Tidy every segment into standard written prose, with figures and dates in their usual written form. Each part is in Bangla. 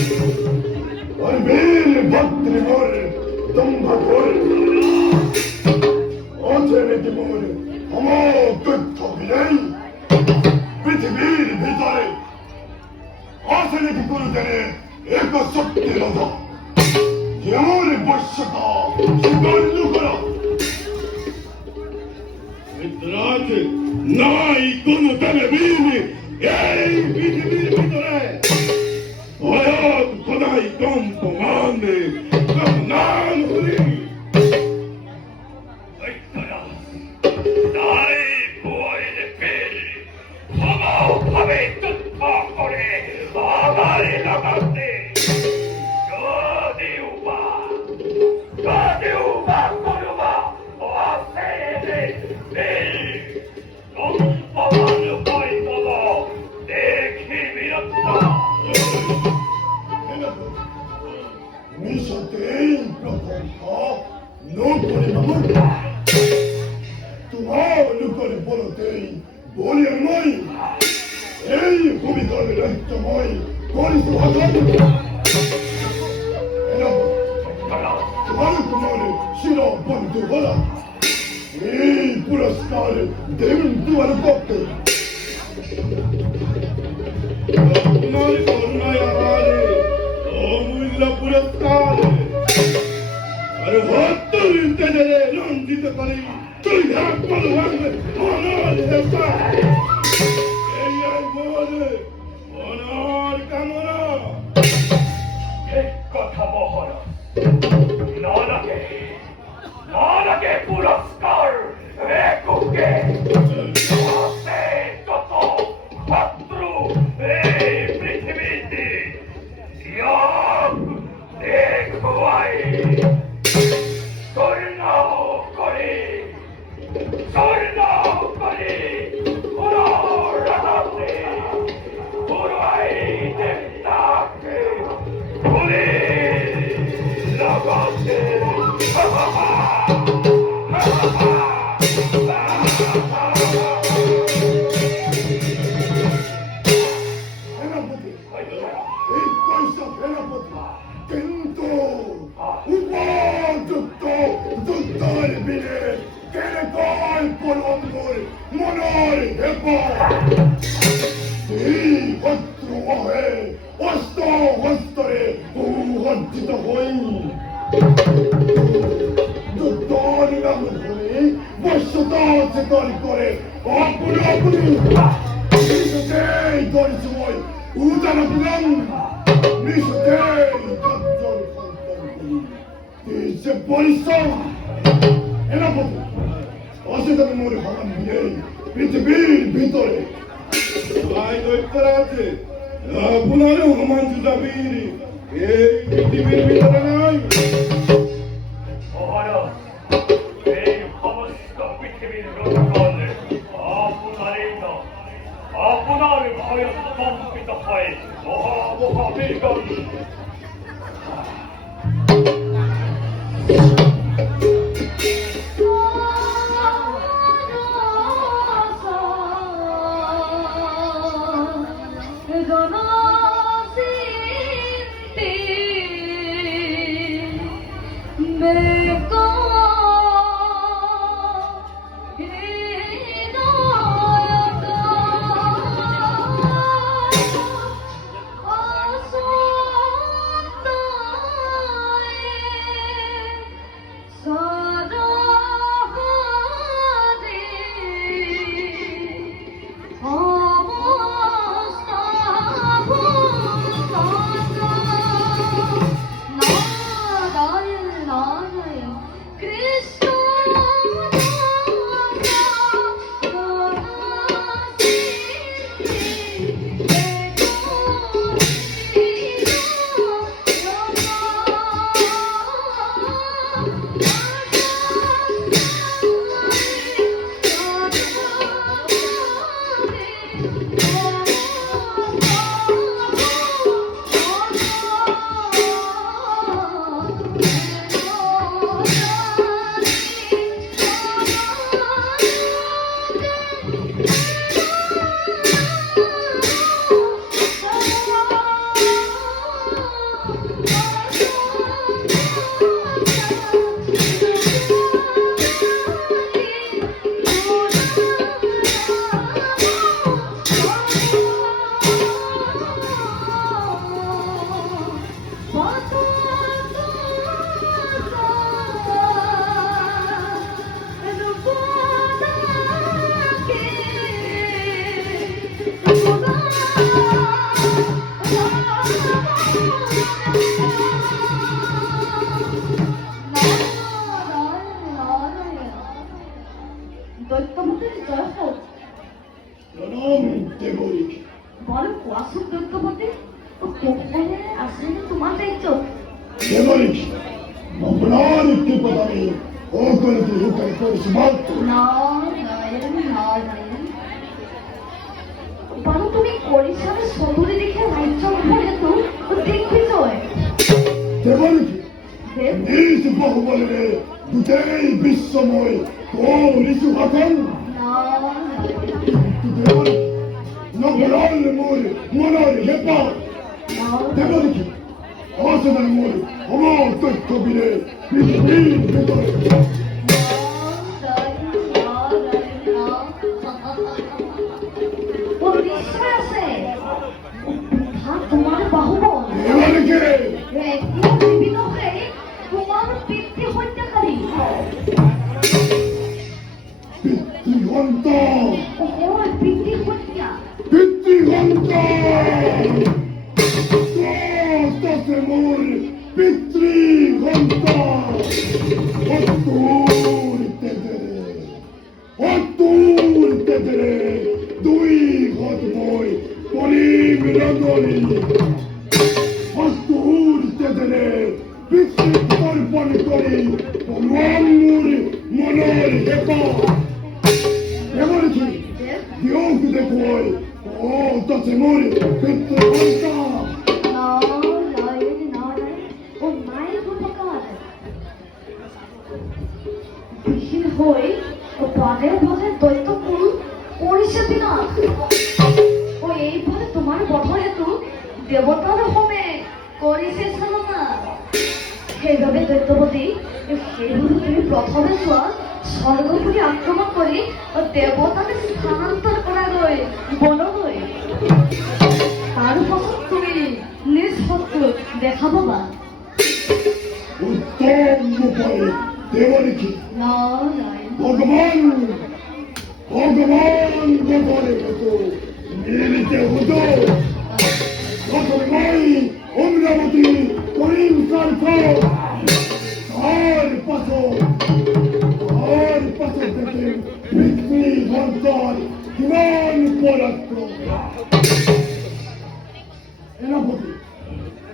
और वीर भद्र मोर दम्भ घोर অচেনে কি মোর অমোঘ বিজয়ী পৃথিবীর ভিতরে আছে নাকি কোনো জনে এক শক্তির রথ যেমন বশ্যতা সুগন্ধ করা মিত্রাজ নাই কোনো জনে বীর এই পৃথিবীর ভিতরে ভয়ত খোদাই কম্প মানে নাম হরি দৈত্যপতির জয় হোক। প্রণাম দেবরিক। বলো কোয়াসুক দৈত্যপতি, ও কোথায় আসেনি তোমার দায়িত্ব? দেবরিক, আপনার কৃপদামি ও করতে হুকার করিস মাত্র। নারায়ণ নারায়ণ। বলো তুমি ওড়িশার সদরে রেখে রাজ্য হেতু দেখবি জয়। দেবরিক, দেব নিজ বাহুবলে দুটেই বিশ্বময় কোন ঋষু হাতন। দেবরিক, নগরাল মোর মনের হেপা। দেবরিক, অসমের মোর আমার তথ্য বীরে পৃথিবীর ভেতরে। ওড়িশায় আছে তোমার বাহুবল। দেবরিকে জীবিত হয়ে তোমার পিতৃ হত্যাকারী। পিতৃঘণ্ট, পিতৃ হত্যা। পিতৃঘণ্ট, তথ্য মোর পিতৃঘণ্ট। অতুর তেজরে দুই ঘট মই পরিমিলনী। অতুর তেজরে বিস্তৃত অর্পণ করি মনোর মনের হেপা। এমনকি যোগ দেখোই ও তথ্য মোর পিতৃঘণ্ট। নারায়ণ নারায়ণ। ও মায়ের উপকার বিহীন হয়ে ও বাদের বাদের দৈত্যকুল ওড়িশা বিনাশ। ও এইভাবে তোমার বধ হেতু দেবতার হোমে করিছে সাধনা। সেইভাবে দৈত্যপতি, সেইভাবে তুমি প্রথমে চোৱা স্বর্গপুরী আক্রমণ করে ও দেবতাকে স্থানান্তর করা গৈ বনলৈ। তার পাছত তুমি নিজ শত্রু দেখাবো বা। উত্তম উপায়ে দেবরিকে নারায়ণ ভগবান ভগবান গোবরে হতো মিলিতে হতো। প্রথমে অমরাবতী করিম কার্য আর পাশে দেখেন পিতৃঘণ্টার কিমান পরাক্রম। সেনাপতি,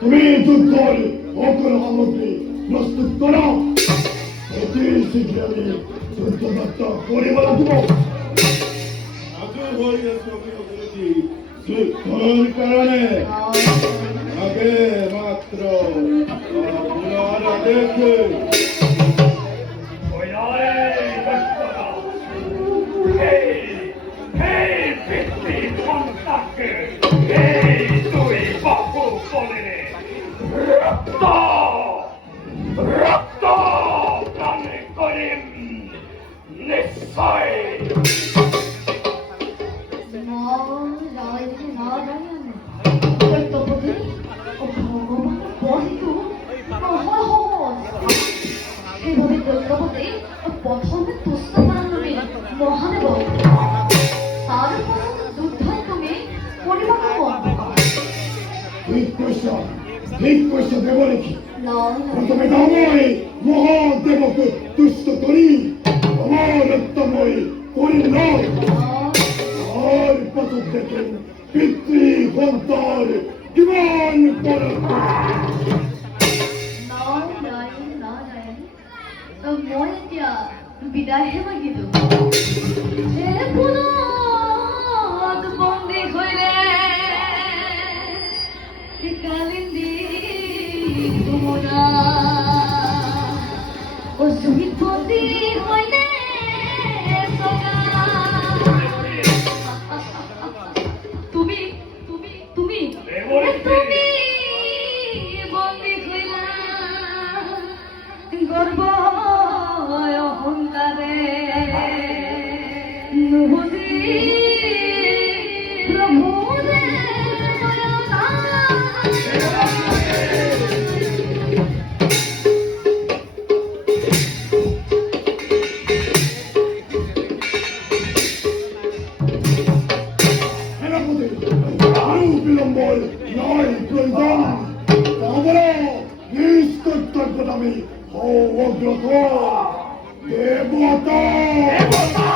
তুমি যুদ্ধের অগ্র সামগ্রী প্রস্তুত করো। অতি শীঘ্র আমি যুদ্ধযাত্রা করিবার দিব। যুদ্ধের কারণে আগে মাত্র আপনার আদেশে রক্ত প্রাণে করিম নিশ্চয়। নারায়ণ নারায়ণ। দৈত্যপতি, ও ভগবান বস্তু মহাসহজ। সেইভাবে দৈত্যপতি প্রথমে তুষ্ট করানোমি মহাদেব, তার পাছত যুদ্ধ তুমি করিব ঠিক কৈছ দেবরিকে। প্রথমে নামই মহাদেবকে তুষ্ট করি আমার রক্তময় করি নয়। আর পাছত দেখেন পিতৃঘণ্টার কিমান নারায়ণ নারায়ণ। মই এতিয়া বিদায়হে মাগিলো। হে পুনত বন্দী হৈলে কালিন্দী তোমরা ও সুহিতপতি হইলে সগা। তুমি তুমি তুমি তুমি বন্দী হইলা গর্ব অহংকারে। বুঝি প্রভু সেনাপতি, আরো বিলম্বর নয় প্রয়োজন। আমি অগ্রত দেবতা দেবতা